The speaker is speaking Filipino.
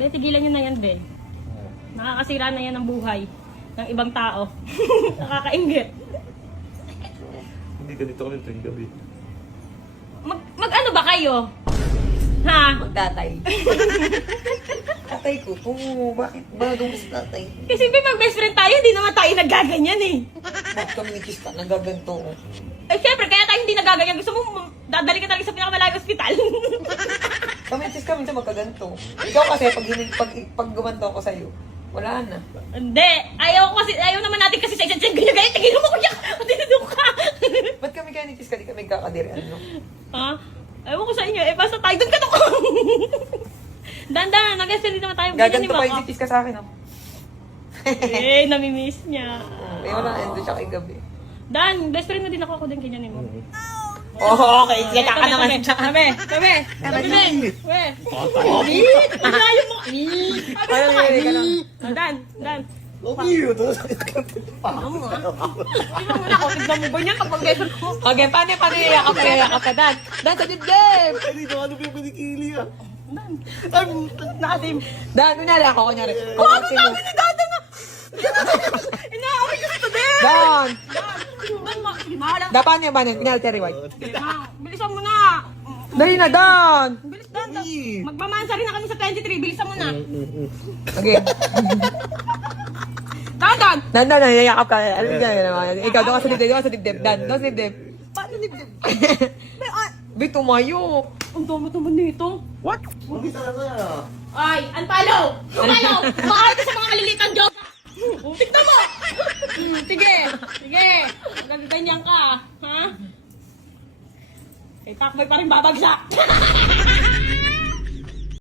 Be, tigilan nyo na yan, Be. Nakakasira na yan ng buhay ng ibang tao. Nakakaingit. Hindi ganito kami tuwing gabi. Mag-ano ba kayo? Ha? Magtatay. Tatay ko, bakit ba doon sa tatay? Kasi Be, mag-best friend tayo, hindi naman tayo nagaganyan eh. Bakit kami ni Kiss ka nagaganto? Eh, syempre, kaya tayo hindi nagaganyan. Gusto mo, dadali ka talaga sa pinakamalayong ospital. Kami ni Kiss ka minsan magkaganto. Ikaw kasi, pag gumanto ako sa'yo, wala na. Hindi. Ayaw naman natin kasi sa isang ganyan. Tigil mo, kuya. Tinudok ka. Ba't kami kaya ni Kiss ka, di kami kakadirian, no? Ha? Ewan ko sa inyo. Eh, basta tayo. Doon ka to. Dandan, nag-guess din naman tayo. Gaganto pa yung si Kiss ka sa akin, no? Eh, namimiss niya. Eh, wala na, endo siya kay gabi. Dan, best friend mo din ako din ganyan mo. Oh, okay. Sige, ka naman. Sabi. Layo mo. Dan. Okay, ito. Tignan mo ba niya kapag beses ko? Okay, paano yakap ka, Dan? Dan, sa dibdib! Ay, dito ano pa yung pinikili ah. Nakatim. Dan, kunyari ako. Ano sabi ni Dada na? Inaaway ko ito din. Dan! Mahalang. Da, paano yung banin? Kunyari, Terry White. Bilisan mo na. Dali na, Dan! Bilis, Dan. Magmamansa rin na kami sa 23. Bilisan mo na. Okay. Dan. Dan, yakap ka. Alam niya yun naman. Ikaw, doon ka sa dibdib. Dan, doon sa dibdib. Paano dibdib? Bi, tumayo. Ang dami nito. What? Hindi talaga. Ay, unfollow! Makakita ka sa mga malilitang joke. Tignan mo! Sige. Ganyan ka. Ha? Kay Takboy pa rin babagsak.